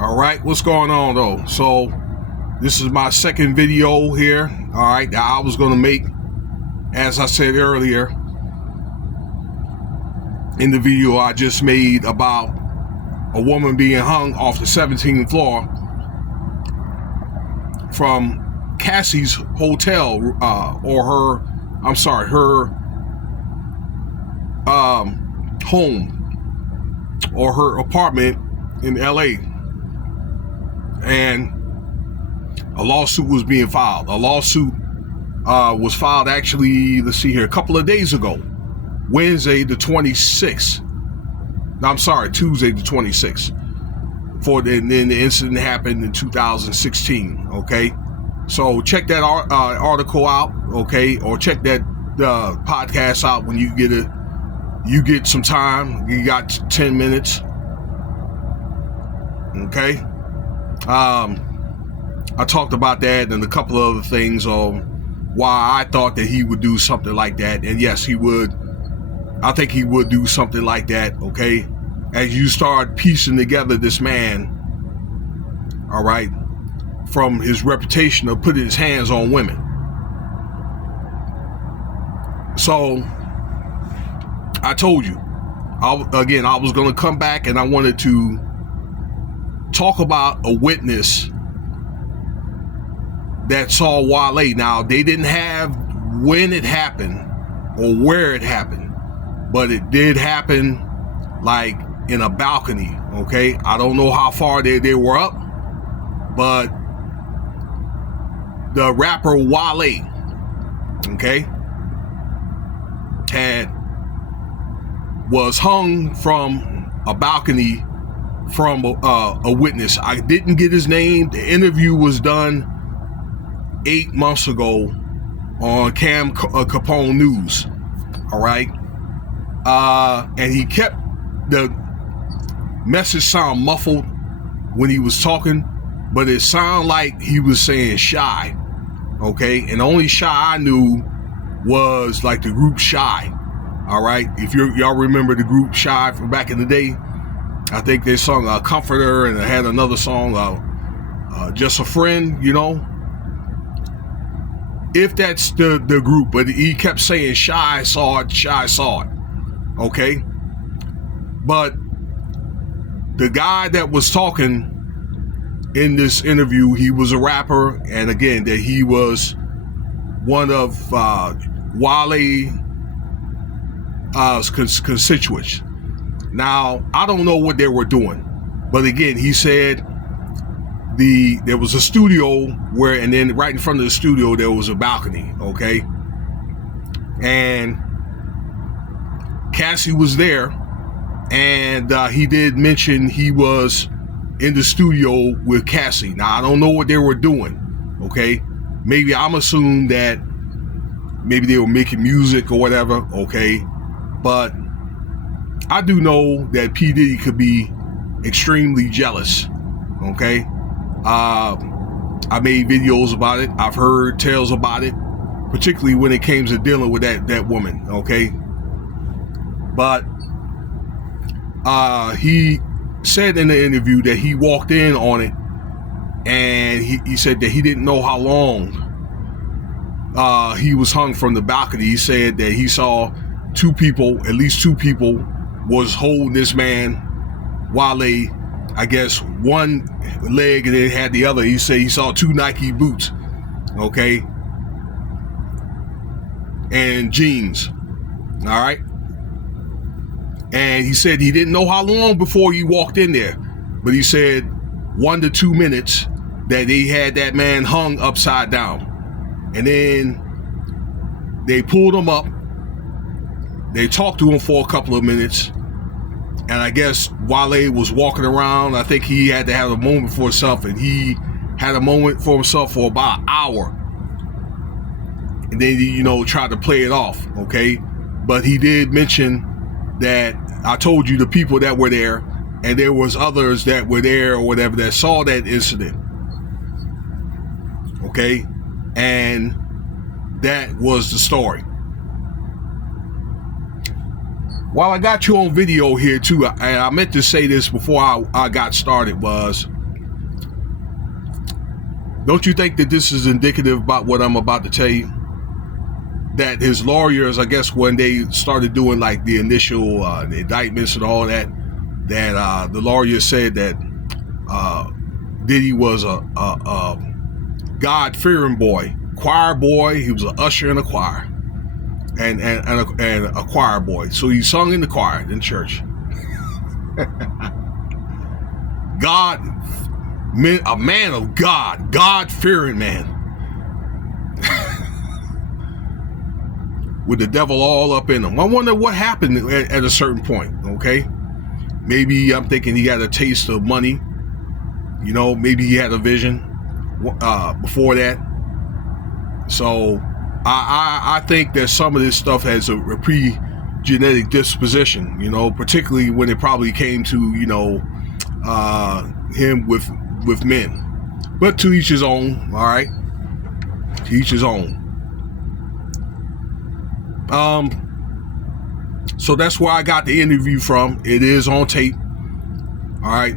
All right, what's going on though? So this is my second video here. All right, that I was going to make, as I said earlier in the video I just made about a woman being hung off the 17th floor from Cassie's hotel, or her home or her apartment in LA. And a lawsuit was being filed. A lawsuit was filed actually, let's see here, a couple of days ago, Tuesday the 26th. Then the incident happened in 2016. Okay, so check that article out. Okay, or check that podcast out when you get some time. You got 10 minutes. Okay. I talked about that and a couple of other things on why I thought that he would do something like that. And yes, he would. I think he would do something like that. Okay. As you start piecing together this man, all right, from his reputation of putting his hands on women. So I told you, I was going to come back and I wanted to talk about a witness that saw Wale. Now, they didn't have when it happened or where it happened, but it did happen like in a balcony. Okay, I don't know how far they were up, but the rapper Wale, okay, was hung from a balcony from a witness. I didn't get his name. The interview was done 8 months ago on Cam Capone News. All right, and he kept the message sound muffled when he was talking, but it sounded like he was saying Shy. Okay, and the only Shy I knew was like the group Shy. All right, if y'all remember the group Shy from back in the day, I think they sung Comforter, and they had another song, Just a Friend, you know. If that's the group, but he kept saying Shy saw it, Shy saw it. Okay. But the guy that was talking in this interview, he was a rapper, and again, that he was one of Wale's constituents. Now, I don't know what they were doing, but again, he said there was a studio and then right in front of the studio there was a balcony. Okay, and Cassie was there, and he did mention he was in the studio with Cassie. Now, I don't know what they were doing. Okay, maybe I'm assuming that maybe they were making music or whatever. Okay, but I do know that P Diddy could be extremely jealous. Okay, I made videos about it. I've heard tales about it, particularly when it came to dealing with that woman. Okay, but he said in the interview that he walked in on it, and he said that he didn't know how long he was hung from the balcony. He said that he saw at least two people was holding this man Wale, I guess one leg, and then had the other. He said he saw 2 Nike boots, okay, and jeans. All right, and he said he didn't know how long before he walked in there, but he said 1 to 2 minutes that they had that man hung upside down, and then they pulled him up. They talked to him for a couple of minutes, and I guess Wale was walking around. I think he had to have a moment for himself, and he had a moment for himself for about an hour, and then he, tried to play it off. Okay, but he did mention that I told you the people that were there, and there was others that were there or whatever that saw that incident. Okay, and that was the story. While I got you on video here too, and I meant to say this before I got started, was Don't you think that this is indicative about what I'm about to tell you? That his lawyers, I guess, when they started doing like the initial indictments and all that, that the lawyers said that Diddy was a God-fearing boy, choir boy. He was an usher in a choir, and a choir boy. So he sung in the choir in church. God, a man of God, God-fearing man. With the devil all up in him. I wonder what happened at a certain point, okay? Maybe I'm thinking he got a taste of money. You know, maybe he had a vision before that. So I think that some of this stuff has a pre-genetic disposition, you know, particularly when it probably came to, you know, him with men. But to each his own, all right? To each his own. So that's where I got the interview from. It is on tape. All right.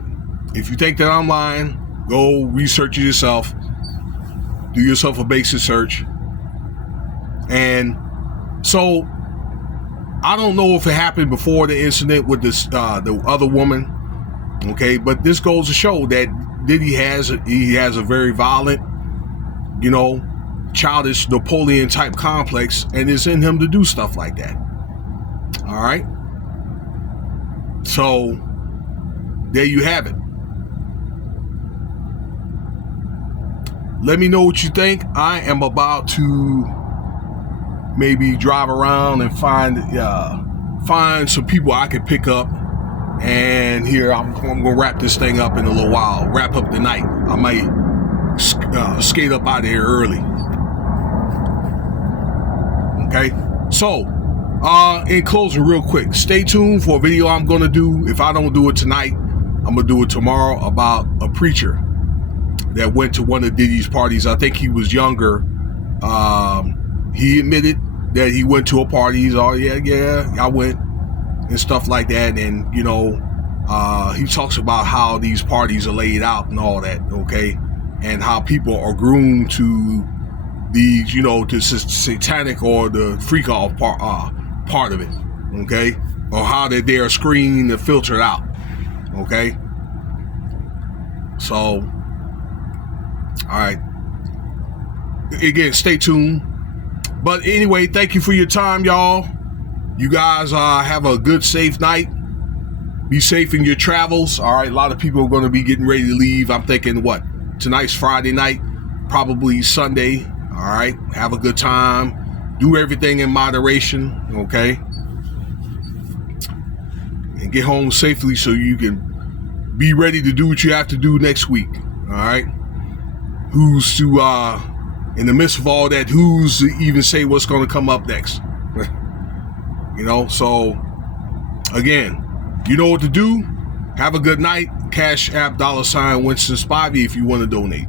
If you think that I'm lying, go research it yourself. Do yourself a basic search. And so I don't know if it happened before the incident with this the other woman. Okay, but this goes to show that Diddy has a very violent, you know, childish Napoleon type complex, and it's in him to do stuff like that. All right. So there you have it. Let me know what you think. I am about to maybe drive around and find some people I can pick up. And here I'm gonna wrap this thing up in a little while. Wrap up the night. I might skate up out of here early. Okay, so in closing real quick, stay tuned for a video I'm going to do. If I don't do it tonight, I'm going to do it tomorrow, about a preacher that went to one of Diddy's parties. I think he was younger. He admitted that he went to a party. He's all, yeah, I went, and stuff like that. And, you know, he talks about how these parties are laid out and all that, okay, and how people are groomed to these, you know, to satanic or the freak off part of it, okay, or how they are screened and filtered out, okay. So, all right, again, stay tuned. But anyway, thank you for your time, y'all. You guys have a good, safe night. Be safe in your travels. All right, a lot of people are going to be getting ready to leave. I'm thinking, what, tonight's Friday night, probably Sunday. All right, have a good time. Do everything in moderation, okay? And get home safely so you can be ready to do what you have to do next week, all right? Who's to, in the midst of all that, who's to even say what's going to come up next? You know, so, again, you know what to do. Have a good night. Cash App $Winston Spivey if you want to donate.